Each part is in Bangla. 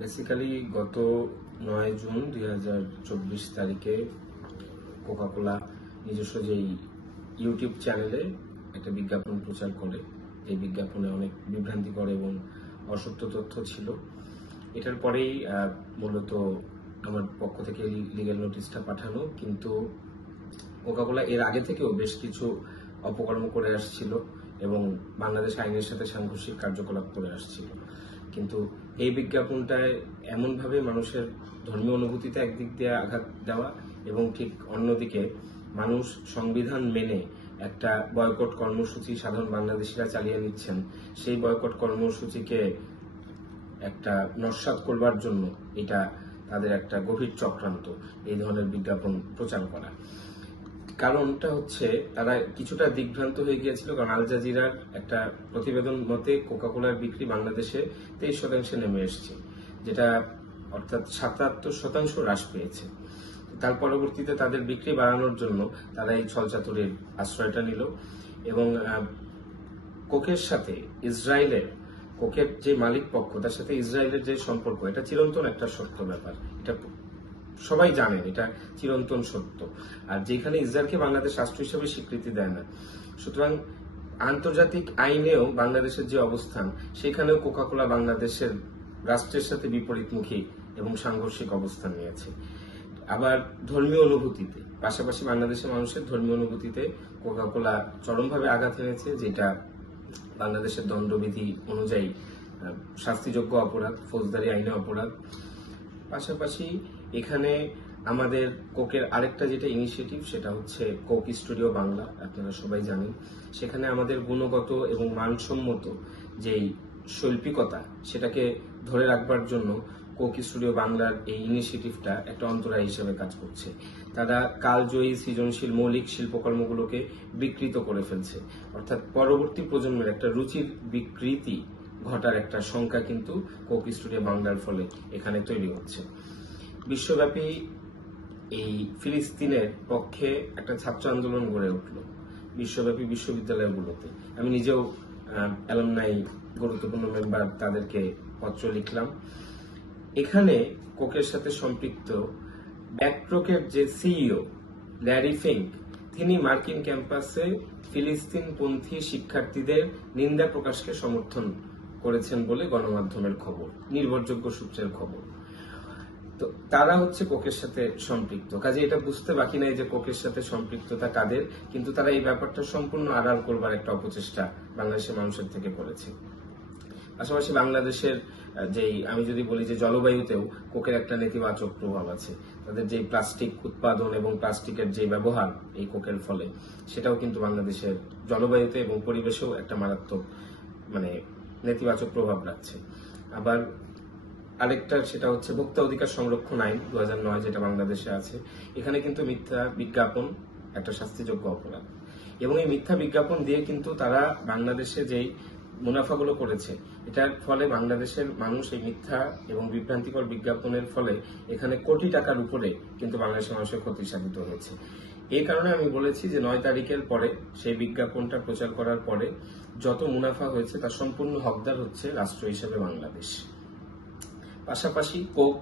বেসিক্যালি গত 9 জুন 2024 তারিখে কোকাকোলা নিজস্ব যেই ইউটিউব চ্যানেলে একটা বিজ্ঞাপন প্রচার করে। এই বিজ্ঞাপনে অনেক বিভ্রান্তিকর এবং অসত্য তথ্য ছিল। এটার পরেই মূলত আমার পক্ষ থেকে লিগ্যাল নোটিশটা পাঠানো। কিন্তু কোকাকোলা এর আগে থেকেও বেশ কিছু অপকর্ম করে আসছিল এবং বাংলাদেশ আইনের সাথে সাংঘর্ষিক কার্যকলাপ করে আসছিল। কিন্তু এই বিজ্ঞাপনটায় এমনভাবে মানুষের ধর্মীয় অনুভূতিতে একদিক দিয়ে আঘাত দেওয়া এবং ঠিক অন্যদিকে মানুষ সংবিধান মেনে একটা বয়কট কর্মসূচি সাধারণ বাংলাদেশিরা চালিয়ে নিচ্ছেন, সেই বয়কট কর্মসূচিকে একটা নস্যাৎ করবার জন্য এটা তাদের একটা গভীর চক্রান্ত, এই ধরনের বিজ্ঞাপন প্রচার করা। কারণটা হচ্ছে তারা কিছুটা দিগ্ভ্রান্ত হয়ে গিয়েছিল, কারণ আল জাজিরার একটা প্রতিবেদন মতে কোকাকোলার বিক্রি বাংলাদেশে 23% নেমে এসছে, যেটা অর্থাৎ 77% হ্রাস পেয়েছে। তার পরবর্তীতে তাদের বিক্রি বাড়ানোর জন্য তারা এই ছলচাতুরির আশ্রয়টা নিল এবং কোকের সাথে ইসরায়েলের, কোকের যে মালিক পক্ষ তার সাথে ইসরায়েলের যে সম্পর্ক, এটা চিরন্তন একটা সত্য ব্যাপার, এটা সবাই জানেন, এটা চিরন্তন সত্য। আর যেখানে ইসরায়েলকে বাংলাদেশ রাষ্ট্র হিসেবে স্বীকৃতি দেয় না, সুতরাং আন্তর্জাতিক আইনেও বাংলাদেশের যে অবস্থান, সেখানেও কোকাকোলা বাংলাদেশের রাষ্ট্রের সাথে বিপরীতমুখী এবং সাংঘর্ষিক অবস্থান নিয়েছে। আবার ধর্মীয় অনুভূতিতে, পাশাপাশি বাংলাদেশের মানুষের ধর্মীয় অনুভূতিতে কোকাকোলা চরমভাবে আঘাত এনেছে, যেটা বাংলাদেশের দণ্ডবিধি অনুযায়ী শাস্তিযোগ্য অপরাধ, ফৌজদারি আইনে অপরাধ। পাশাপাশি এখানে আমাদের কোকের আরেকটা যেটা ইনিশিয়েটিভ, সেটা হচ্ছে কোক স্টুডিও বাংলা, আপনারা সবাই জানেন। সেখানে আমাদের গুণগত এবং মানসম্মত যেই শৈল্পিকতা, সেটাকে ধরে রাখবার জন্য কোক স্টুডিও বাংলার এই ইনিশিয়েটিভটা একটা অন্তরায় হিসেবে কাজ করছে। তারা কালজয়ী সৃজনশীল মৌলিক শিল্পকর্মগুলোকে বিকৃত করে ফেলছে, অর্থাৎ পরবর্তী প্রজন্মের একটা রুচির বিকৃতি ঘটার একটা শঙ্কা কিন্তু কোক স্টুডিও বাংলার ফলে এখানে তৈরি হচ্ছে। বিশ্বব্যাপী এই ফিলিস্তিনের পক্ষে একটা ছাত্র আন্দোলন গড়ে উঠল বিশ্বব্যাপী বিশ্ববিদ্যালয়গুলোতে। আমি নিজেও অ্যালামনাই গুরুত্বপূর্ণ মেম্বার, তাদেরকে পত্র লিখলাম। এখানে কোকের সাথে সম্পৃক্ত ব্যাকট্রোকের যে সিইও ল্যারি ফিঙ্ক, তিনি মার্কিন ক্যাম্পাসে ফিলিস্তিনপন্থী শিক্ষার্থীদের নিন্দা প্রকাশকে সমর্থন করেছেন বলে গণমাধ্যমের খবর, নির্ভরযোগ্য সূত্রের খবর। তো তারা হচ্ছে কোকের সাথে সম্পৃক্ত। কাজে এটা বুঝতে বাকি নাই যে কোকের সাথে সম্পৃক্ততা কাদের, কিন্তু তারা এই ব্যাপারটা সম্পূর্ণ আড়াল করবার একটা অপচেষ্টা বাংলাদেশের মানুষের থেকে করেছে। পাশাপাশি বাংলাদেশের যেই, আমি যদি বলি যে জলবায়ুতেও কোকের একটা নেতিবাচক প্রভাব আছে। তাদের যে প্লাস্টিক উৎপাদন এবং প্লাস্টিকের যে ব্যবহার এই কোকের ফলে, সেটাও কিন্তু বাংলাদেশের জলবায়ুতে এবং পরিবেশেও একটা মারাত্মক নেতিবাচক প্রভাব রাখছে। আবার আরেকটা, সেটা হচ্ছে ভোক্তা অধিকার সংরক্ষণ আইন 2009, যেটা বাংলাদেশে আছে। এখানে কিন্তু মিথ্যা বিজ্ঞাপন একটা শাস্তিযোগ্য অপরাধ, এবং এই মিথ্যা বিজ্ঞাপন দিয়ে কিন্তু তারা বাংলাদেশে যেই মুনাফাগুলো করেছে, এটার ফলে বাংলাদেশের মানুষ এই মিথ্যা এবং বিভ্রান্তিকর বিজ্ঞাপনের ফলে এখানে কোটি টাকার উপরে কিন্তু বাংলাদেশের মানুষের ক্ষতি সাধিত হয়েছে। এই কারণে আমি বলেছি যে 9 তারিখের পরে, সেই বিজ্ঞাপনটা প্রচার করার পরে যত মুনাফা হয়েছে তার সম্পূর্ণ হকদার হচ্ছে রাষ্ট্র হিসেবে বাংলাদেশ। পাশাপাশি কোক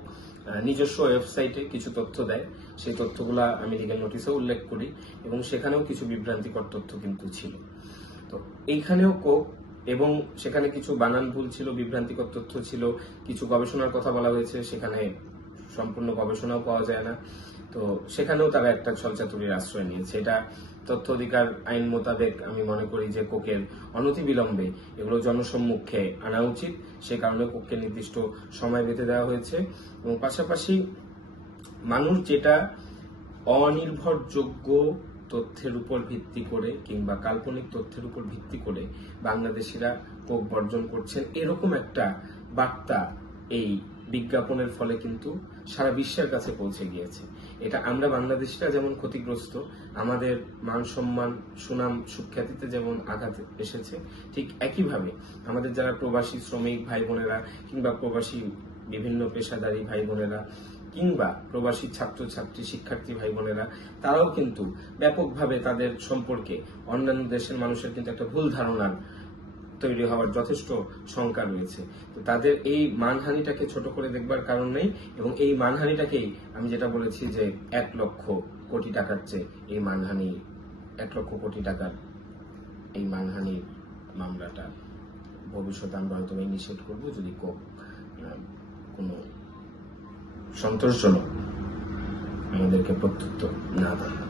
নিজস্ব ওয়েবসাইটে কিছু তথ্য দেয়, সেই তথ্যগুলো আমি লিগ্যাল নোটিশে উল্লেখ করি, এবং সেখানেও কিছু বিভ্রান্তিকর তথ্য কিন্তু ছিল। তো এইখানেও কোক, এবং সেখানে কিছু বানান ভুল ছিল, বিভ্রান্তিকর তথ্য ছিল, কিছু গবেষণার কথা বলা হয়েছে, সেখানে সম্পূর্ণ গবেষণাও পাওয়া যায় না। তো সেখানেও তারা একটা ছলচাতুরির আশ্রয় নিয়েছে। এটা তথ্য অধিকার আইন মোতাবেক আমি মনে করি যে কোকের অনতিবিলম্বে এগুলো জনসম্মুখে আনা উচিত। সে কারণে কোককে নির্দিষ্ট সময় বেঁধে দেওয়া হয়েছে, এবং পাশাপাশি মানুষ যেটা অনির্ভরযোগ্য তথ্যের উপর ভিত্তি করে কিংবা কাল্পনিক তথ্যের উপর ভিত্তি করে বাংলাদেশিরা কোক বর্জন করছেন, এরকম একটা বার্তা এই বিজ্ঞাপনের ফলে কিন্তু সারা বিশ্বের কাছে পৌঁছে গিয়েছে। এটা আমরা বাংলাদেশিরা যেমন ক্ষতিগ্রস্ত, আমাদের মান সম্মান, সুনাম, সুখ্যাতিতে যেমন আঘাত এসেছে, ঠিক একইভাবে আমাদের যারা প্রবাসী শ্রমিক ভাই বোনেরা কিংবা প্রবাসী বিভিন্ন পেশাদারী ভাই বোনেরা কিংবা প্রবাসী ছাত্রছাত্রী শিক্ষার্থী ভাই বোনেরা, তারাও কিন্তু ব্যাপকভাবে তাদের সম্পর্কে অন্যান্য দেশের মানুষের কিন্তু একটা ভুল ধারণার তৈরি হওয়ার যথেষ্ট শঙ্কা রয়েছে। তো তাদের এই মানহানিটাকে ছোট করে দেখবার কারণ নেই, এবং এই মানহানিটাকেই আমি যেটা বলেছি যে 1 লক্ষ কোটি টাকার চেয়ে এই মানহানি 1 লক্ষ কোটি টাকার এই মানহানি মামলাটা ভবিষ্যতে আমরা হয়তো নিষেধ করবো যদি কোনো সন্তোষজনক আমাদেরকে প্রত্যুত্তর না দেয়।